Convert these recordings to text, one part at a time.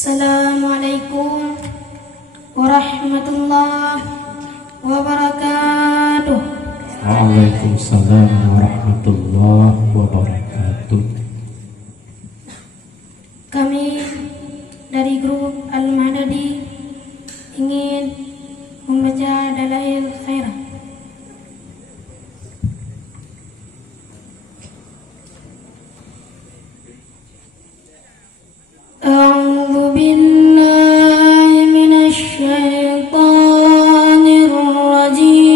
Assalamualaikum warahmatullahi wabarakatuh. Waalaikumsalam warahmatullahi wabarakatuh. Kami dari grup Al-Madadi ingin membaca Dalail Khairah. A'udzu billahi minasy syaithanir rajim.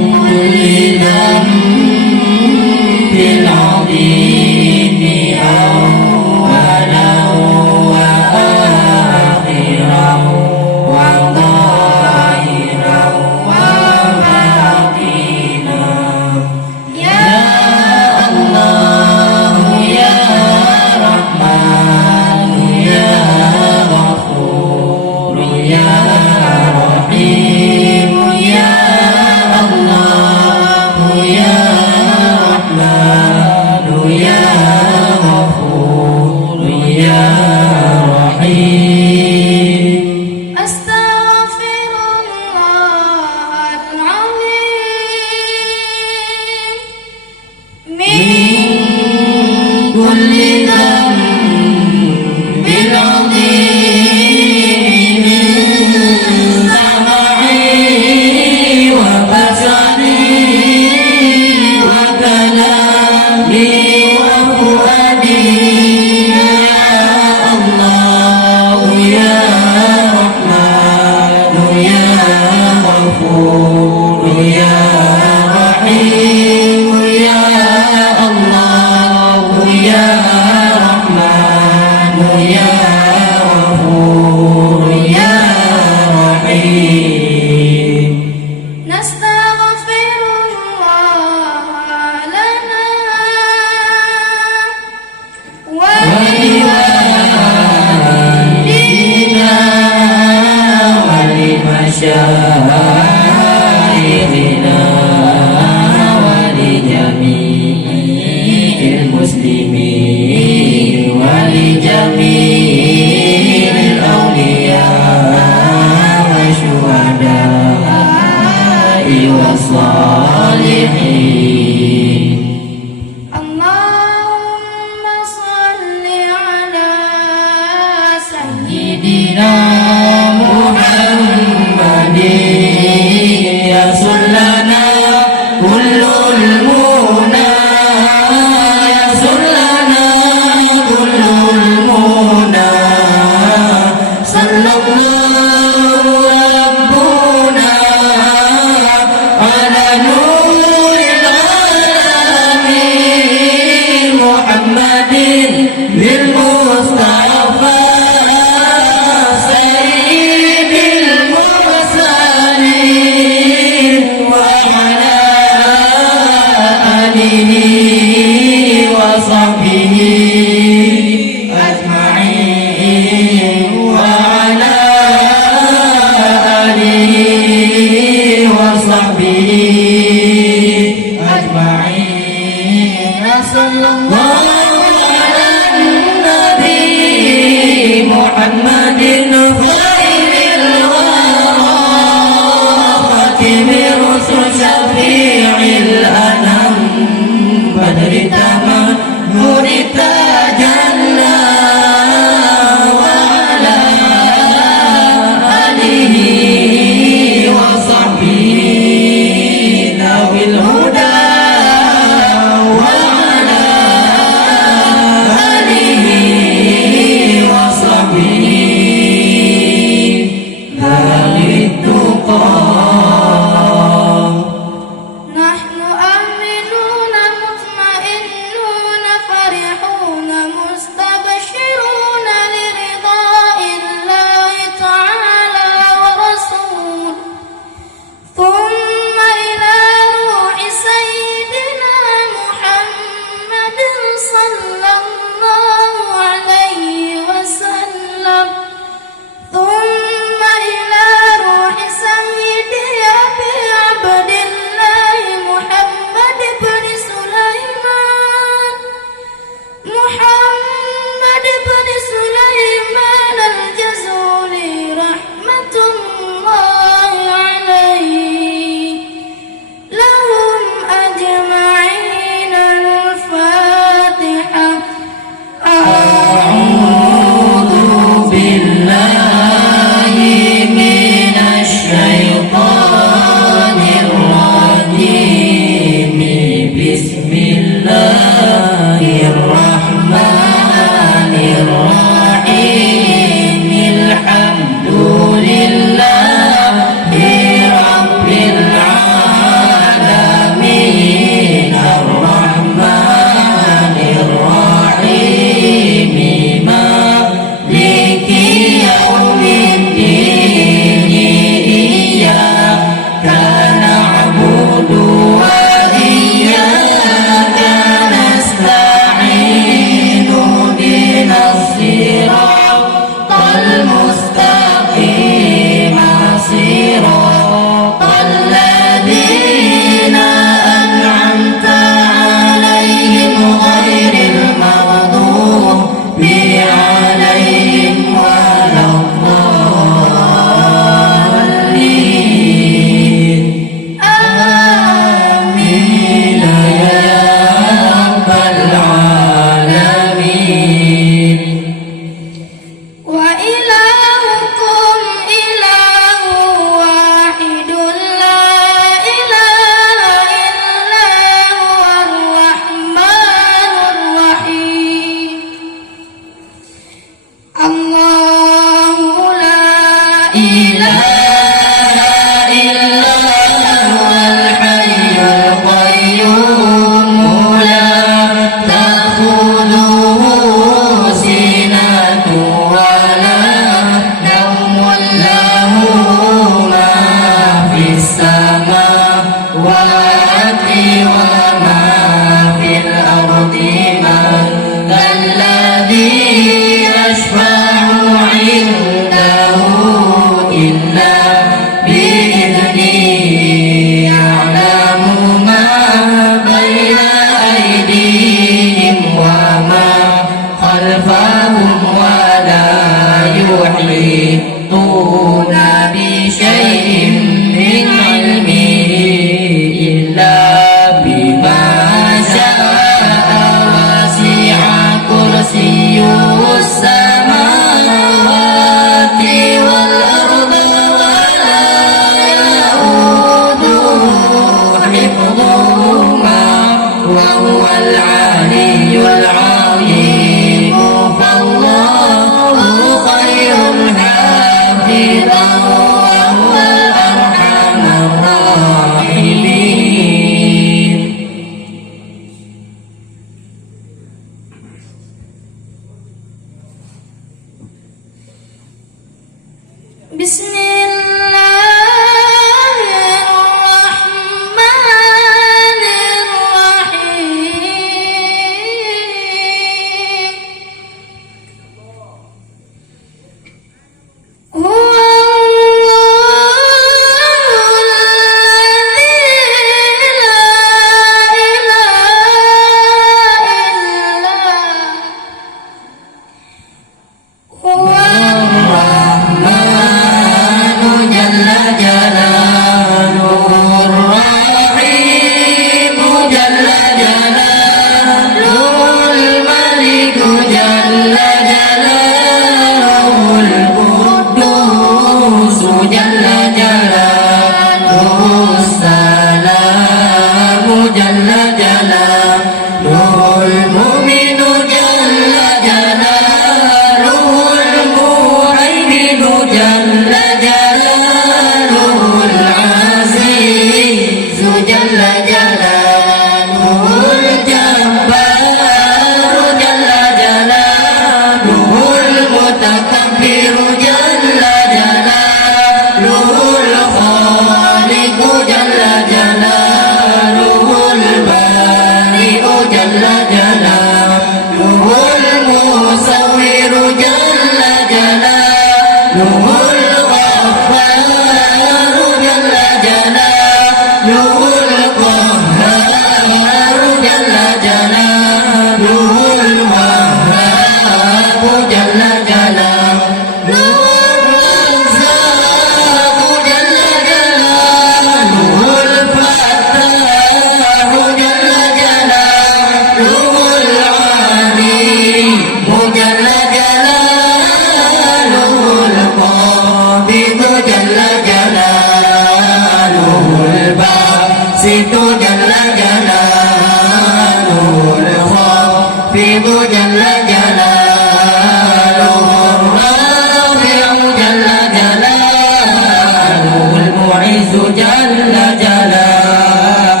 جل جلاله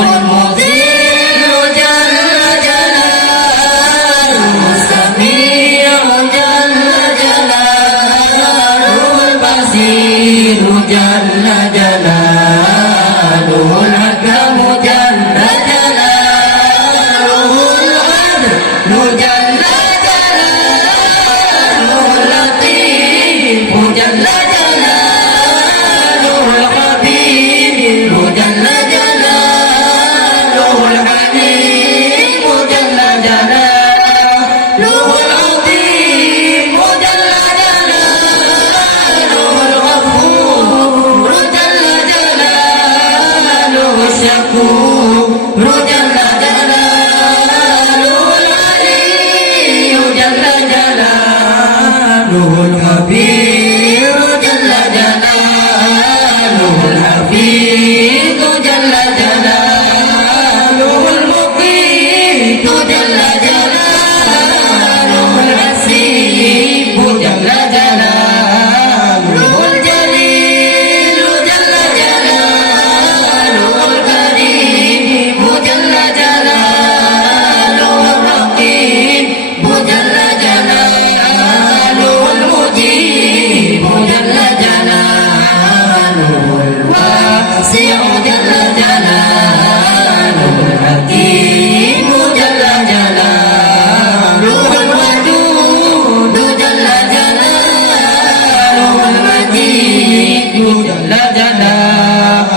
المذل جل جلاله السميع جل جلاله البصير جل جلاله الأكرم جل جلاله العدل جل جلاله اللطيف جل جلاله الخبير جل جلاله الحليم جل جلاله العظيم جل جلاله الغفور جل جلاله الشكور جل جلاله العلي جل جلاله الخبير جل جلاله الحفيظ جل جلاله المقيت جل جلاله الحسيب جل جلاله الجليل جل جلاله الكريم جل جلاله الرقيب جل جلاله المجيب جل جلاله الواسع جل جلاله الحكيم جل جلاله الودود جل جلاله المجيد جل جلاله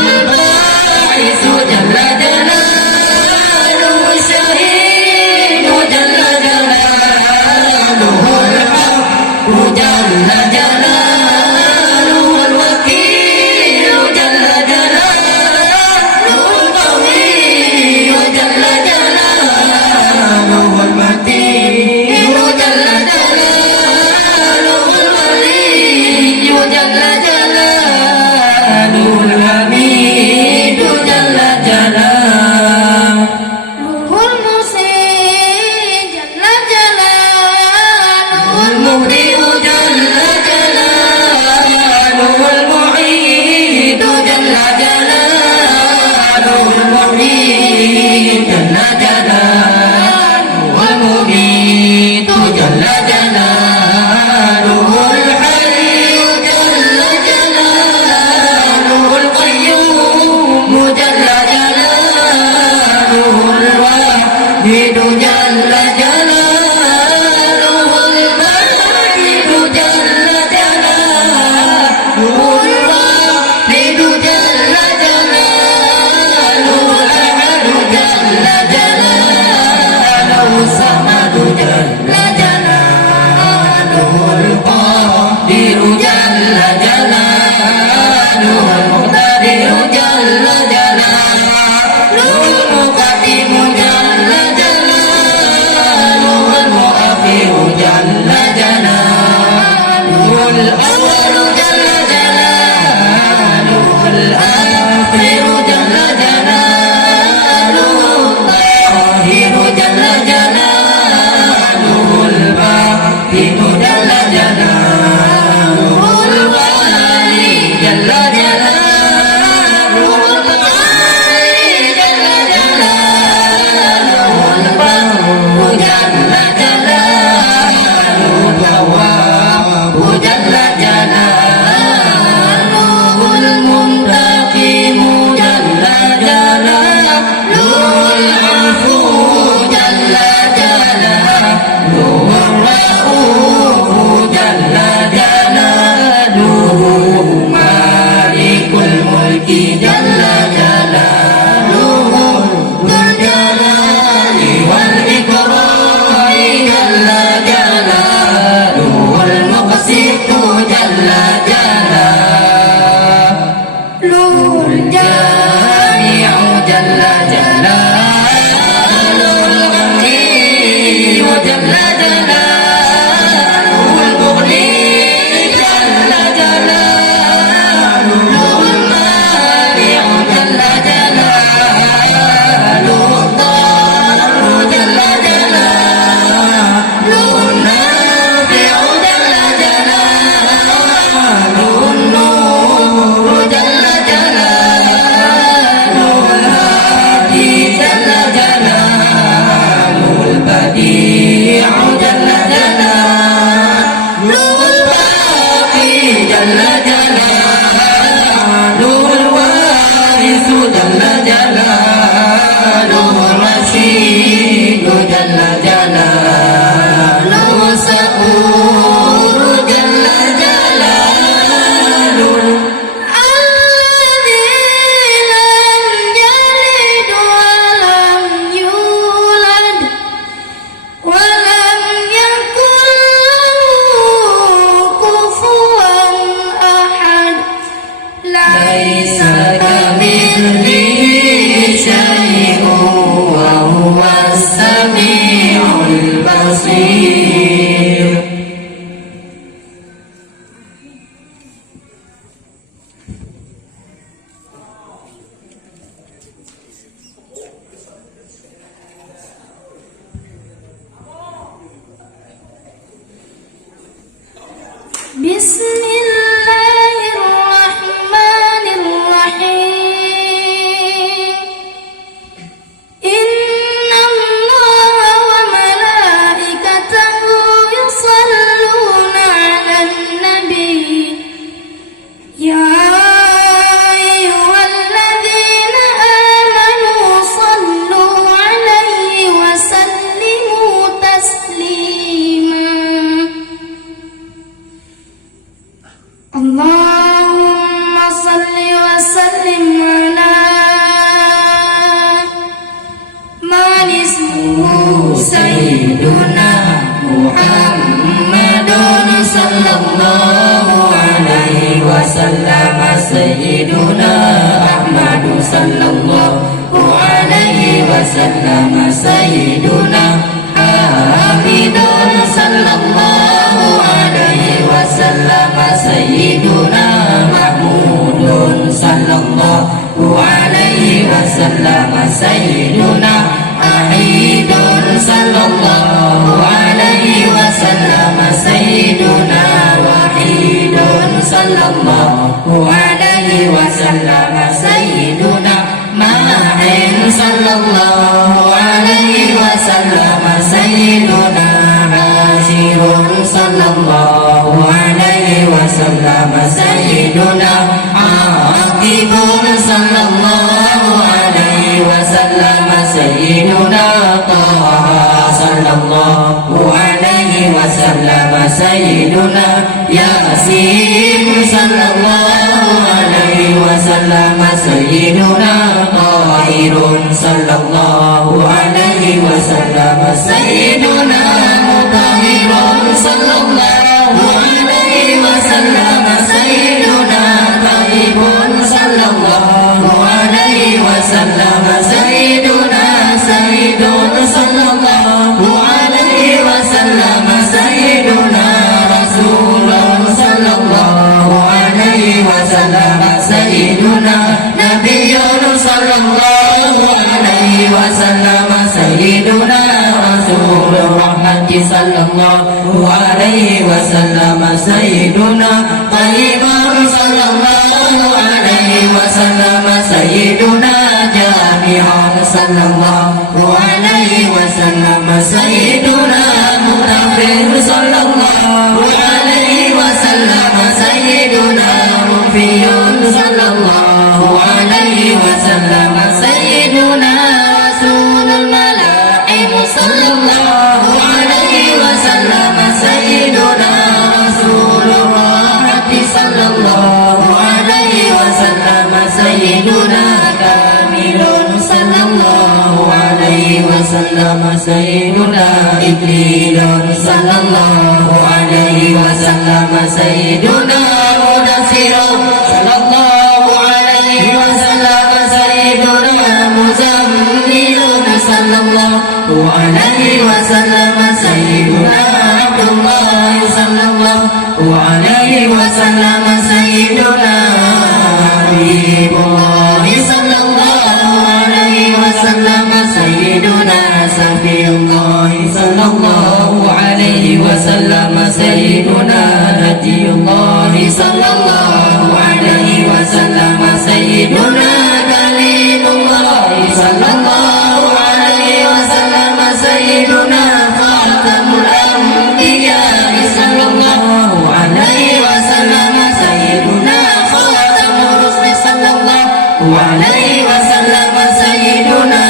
الباعث جل جلاله الشهيد جل جلاله الحق جل جلاله الوكيل جل جلاله القوي جل جلاله المتين جل جلاله الولي جل جلاله الحميد جل جلاله المسيء جل جلاله المبدئ جل جلاله المعيد جل جلاله المحيي جل جلاله المميت جل جلاله الحي جل جلاله القيوم جل جلاله الواحد جل جلاله الواحد جل جلاله الواحد جل جلاله الأحد جل جلاله الصمد جل جلاله القادر جل جلاله المقتدر جل جلاله المقدم جل جلاله المؤخر جل جلاله الأول جل جلاله الآخر جل جلاله الظاهر جل جلاله الباطن جل جلاله الوالي جل جلاله الغالي جل جلاله البر جل جلاله التواب جل جلاله المنتقم جل جلاله العفو جل جلاله الرؤوف جل جلاله مالك الملك جل جلاله ذو الجلال والإكرام جل جلاله المقسط جل جلاله الجامع جل جلاله الغني وجل جلاله المغني جل جلاله المانع ليس كمثله شيء وهو السميع البصير. Bismillahirrahmanirrahim. Inna Allah wa malaikatahu yusalluna 'alan nabi. Ya ayyuhalladzina amanu sallu 'alaihi wa sallimu taslima. Allahumma salli wa sallim ala man ismuhu Sayyiduna Muhammadun sallallahu alaihi wasallam. Sayyiduna Ahmadu sallallahu alaihi wasallam. Sayyiduna Hamidun sallallahu alaihi wasallam. Sayyiduna Mahmudun sallallahu alaihi wasallam. Sayyiduna Ahidun sallallahu alaihi wasallam. Sayyiduna Wahidun sallallahu alaihi wasallam. Sayyiduna Ma'in sallallahu alaihi wasallam. Sayyiduna Hashirun sallallahu alaihi wasallam. Sayyiduna Aqibun sallallahu alaihi wasallam. Sayyiduna Taha sallallahu alaihi wasallam. Sayyiduna Yasin sallallahu alaihi wasallam. Sayyiduna Tahirun sallallahu alaihi wasallam. Sayyiduna Mutahhirun sallallahu alaihi wasallam. Sayyiduna Taibun sallallahu alaihi wasallam. Sayyiduna Sayyidun sallallahu alaihi wasallam. Sayyiduna Rasulun sallallahu alaihi wasallam. Sayyiduna Nabiyyun sallallahu alaihi wasallam. Sayyiduna Rasulur Rahmati sallallahu alaihi wasallam. Sayyiduna Tayyibun sallallahu alaihi wasallam. Sayyiduna Jami'un sallallahu alaihi wasallam. Sayyiduna Mutafir sallallahu alaihi wasallam. Sayyiduna Mufiyun sallallahu alaihi wasallam. Sayyiduna Rasulul Malaim sallallahu alaihi wasallam. Sayyiduna Rasulur Rahmati sallallahu alaihi wasallam. Sayyiduna Kamilun sallallahu alaihi wasallam. Sayyiduna Iqlilun sallallahu alaihi wasallam. Sayyiduna Mudassirun sallallahu alaihi wasallam. Sayyiduna Muzammilun sallallahu alaihi wasallam. Sayyiduna Abdullah sallallahu alaihi wasallam. Sayyiduna Habibullah sallallahu alaihi wasallam. Sayyiduna Safiyullah sallallahu alaihi wasallam. Sayyiduna Najiyullah sallallahu alaihi wasallam. Sayyiduna Kalimullah sallallahu alaihi wasallam. Sayyiduna Khatamul Anbiya sallallahu alaihi wasallam. Sayyiduna Khatamur Rusul sallallahu alaihi wasallam. Sayyiduna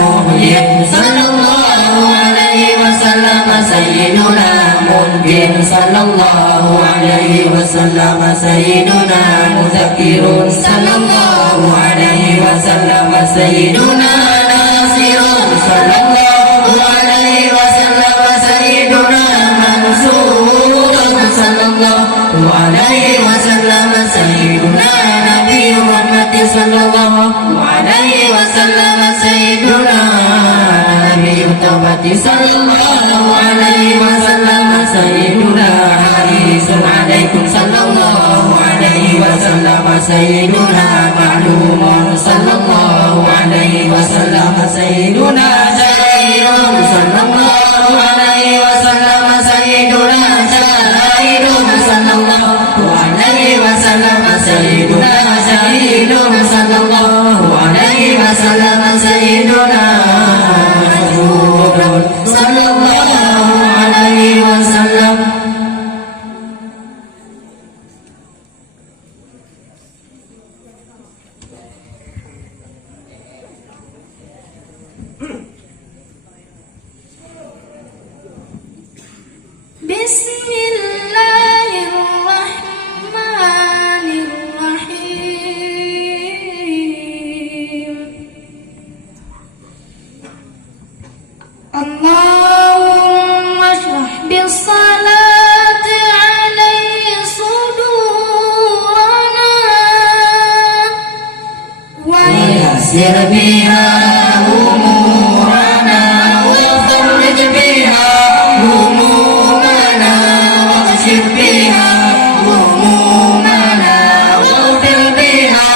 Muhyin sallallahu alaihi wasallam. Sayyiduna Munjin sallallahu alaihi wasallam. Sayyiduna Muzakkirun sallallahu alaihi wasallam. Sayyiduna Nasirun sallallahu alaihi wasallam. Sayyiduna Mansurun sallallahu عليه وسلم سيدنا نبي الرحمة صلى الله عليه وسلم سيدنا نبي التوبة صلى الله عليه وسلم سيدنا حريص عليكم صلى الله عليه وسلم سيدنا معلوم صلى الله عليه وسلم سيدنا جليل صلى الله عليه وسلم سيدنا جليل صلى الله عليه وسلم سيدنا جليل صلى الله عليه وسلم سيدنا مجهول صلى الله عليه وسلم. بسم الله الرحمن الرحيم. اللهم اشرح بالصلاة عليه صدورنا ويسر بها أمورنا وفرج بها همومنا واكشف بها همومنا واغفر بها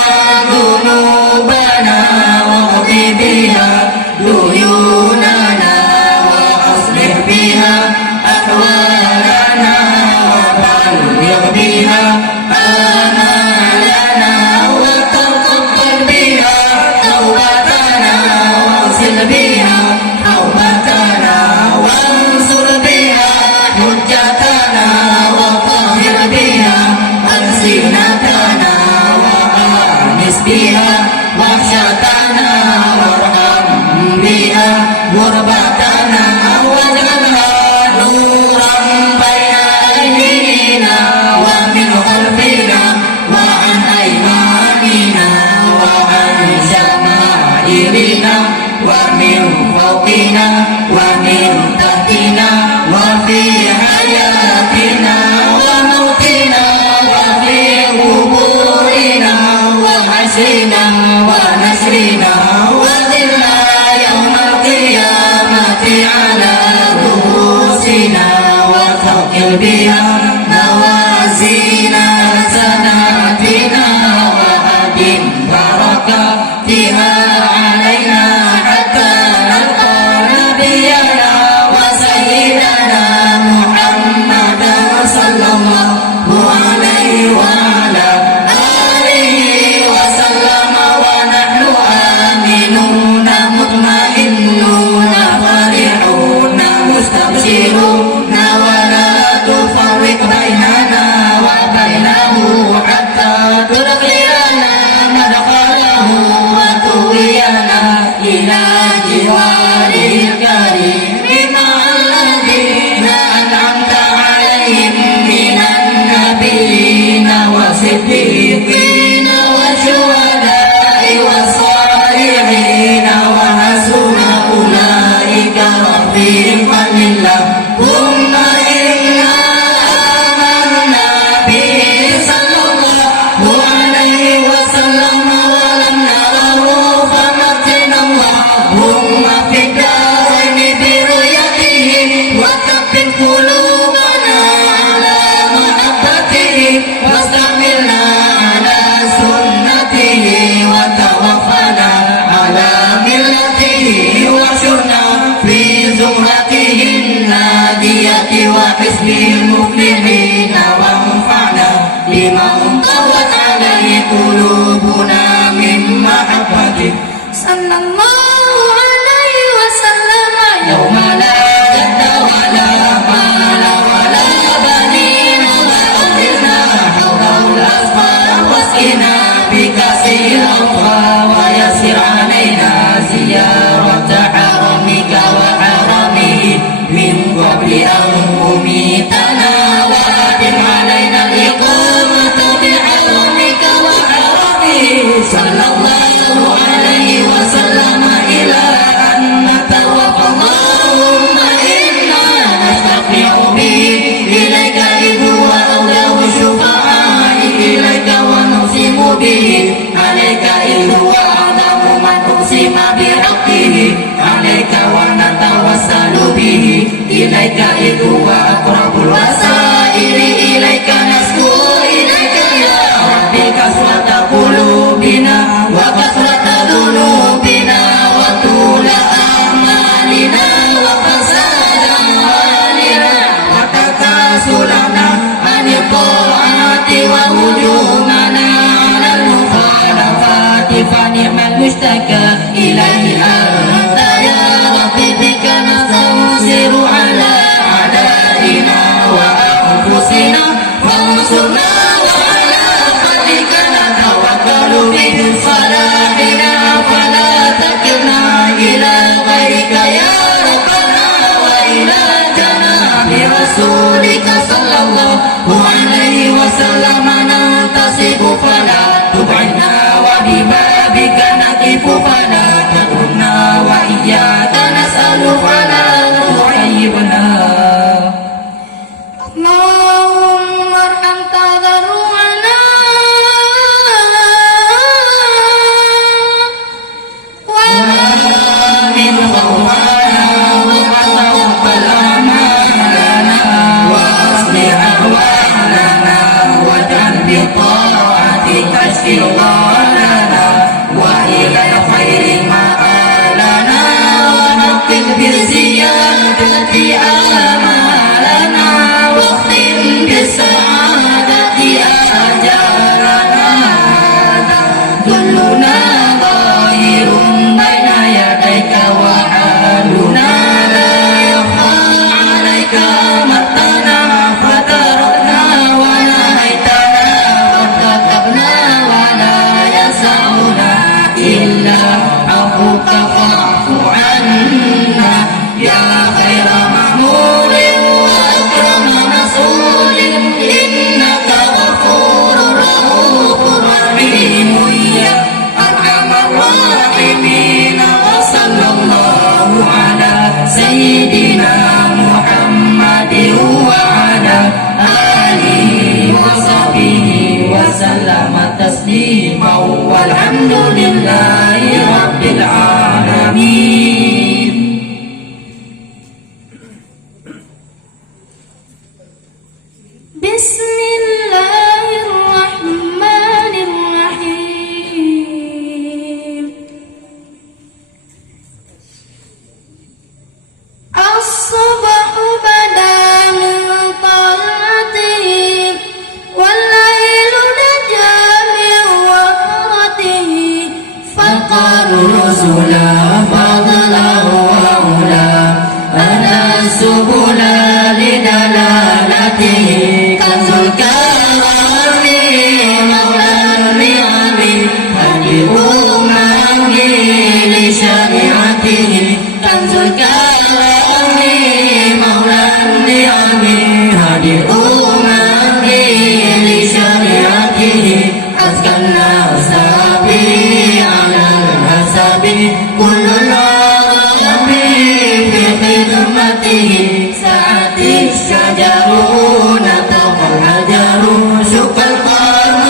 ذنوبنا واقض بها ديوننا وأصلح بها أحوالنا وبلغ بها آمالنا وتقبل بها توبتنا واغسل بها حوبتنا وانصر بها حجتنا وطهر بها ألسنتنا وآنس بها وحشتنا وارحم بها غربتنا واجعلها نورا بين أيدينا ومن خلفنا وعن أيماننا وعن شمائلنا ومن فوقنا ومن تحتنا وفي حياتنا وموتنا وفي قبورنا وحشرنا ونشرنا وذلنا يوم القيامة على رؤوسنا وثقل بها موازين حسناتنا وأدم بركاتها علينا حتى نلقى نبينا وسيدنا محمدا صلى الله عليه وعلى آله وسلم ونحن آمنون مطمئنون فرحون مستبشرون ولا تفرق بيننا وبينه حتى تدخلنا مدخله وتوينا إلى جواره الكريم مع الذين أنعمت عليهم من النبيين والصديقين والشهداء والصالحين وحسن أولئك رفيقا اللهم إنا آمنا به صلى الله عليه وسلم ولم نره فمتنا اللهم في الدارين برؤيته وثبت قلوبنا على محبته واستعملنا على سنته وتوفنا على ملته واحشرنا في زمرته النادية وحزبه المفلحين وانفعنا بما انطوت عليه قلوبنا من محبته صلى الله عليه وسلم يوم لا جد ولا مال ولا بنين وأهلنا حوله الأسقى واسقنا بكأس الأوفى ويسر علينا زيارة حرمك وحرمه من قبل أن أميتنا وأدم علينا الإقامة بحرمك وحرمه صلى الله عليه وسلم إلى أن نتوفى اللهم إنا نشتفع به إليك إذ هو أولى الشفاعة عليك إذ هو أعظم من أقسم بحقه عليك ونتوسل به إليك إذ هو أقرب الوسائل إليك نشكو إليك يا ربي كثرة قلوبنا وكثرة ذنوبنا وطول أعمالنا وفساد أعمالنا وتكاسلنا عن الطاعات وهجومنا على المخالفات فنعم المشتكى إليه أنت يا ربي بك نستنصر على أعدائنا وأنفسنا فانصرنا وعلى خلقك نتوكل به صلاحنا فلا تكلنا إلى غيرك يا ربنا وإلى جناب رسولك صلى الله عليه وسلم ننتصب فلا تبعدنا وببابك نقف فلا تدرنا وإياك نسأل فلا تعيبنا اللهم ارحم تضرعنا وآمن خوفنا وتقبل أعمالنا وأصلح أحوالنا واجعل بطاعتك شغالنا وإلى الخير مآلنا ونقل بزيادة آمالنا واختم بالسعادة آجالنا كلنا ظاهر بين يديك وحالنا لا يخفى عليك أمرتنا فتركنا ونهيتنا وارتكبنا ولا يسعنا إلا عفوك فاعف عنا يا خير مأمور وأكرم مسؤول إنك غفور رؤوف رحيم يا أرحم الراحمين وصلى الله على سيدنا محمد وعلى آله وصحبه وسلم تسليما والحمد لله رب العالمين. بسم الله الرحمن الرحيم الصبح بدا من طلعته والليل نجا من وفرته فقالوا رسلا فضلا وأولى أنا السبل لدلالته كنز الكرم مولى النعم هدي أمامي لشريعته كنز الكرم مولى النعم هدي أمامي لشريعته أزكى الناس بي على الحسب كل العالم في خدمته سعت الشجر نطق الحجر شق القمر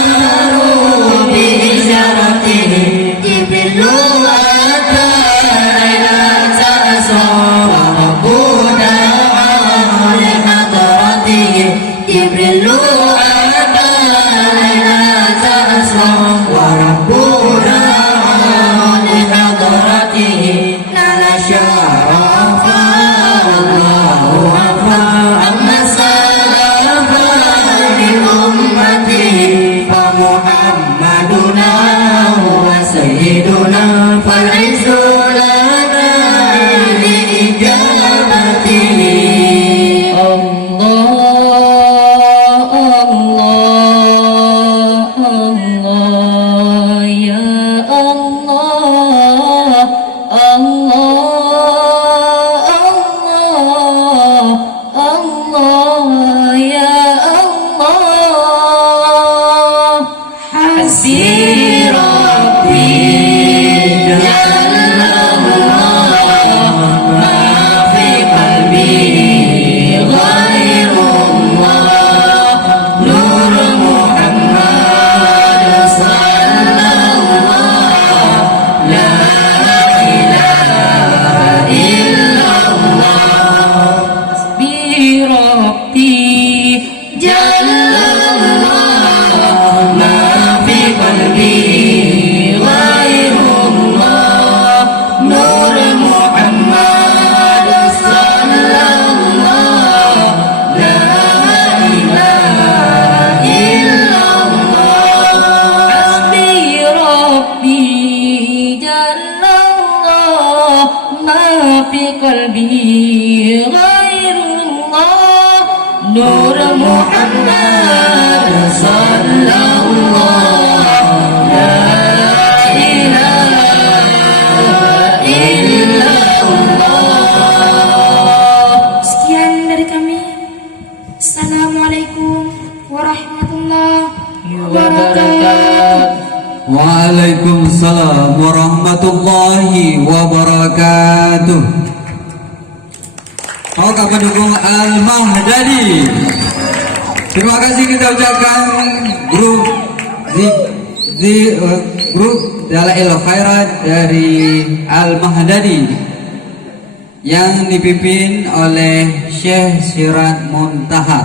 بإشارته جبريل أتى ليلة أسرى وربنا لحضرته جبريل أتى ليلة أسرى وربنا لحضرته نال شرفا الله عفا أما سلف لأمته فمحمدنا هو سيدنا فالعز لنا لإجابته الله الله الله يا الله الله الله الله يا الله حسبي ربي جل الله ما في قلبي غير الله نور محمد صلى الله به غير الله نور محمد صلى الله لا إله إلا الله. Sekian dari kami. Assalamualaikum warahmatullahi wabarakatuh. Waalaikumsalam warahmatullahi wabarakatuh. Oke, pendukung Al-Mahdani. Terima kasih kita ucapkan grup grup Dalail Khairat dari Al-Mahdani yang dipimpin oleh Syekh Sirat Muntaha.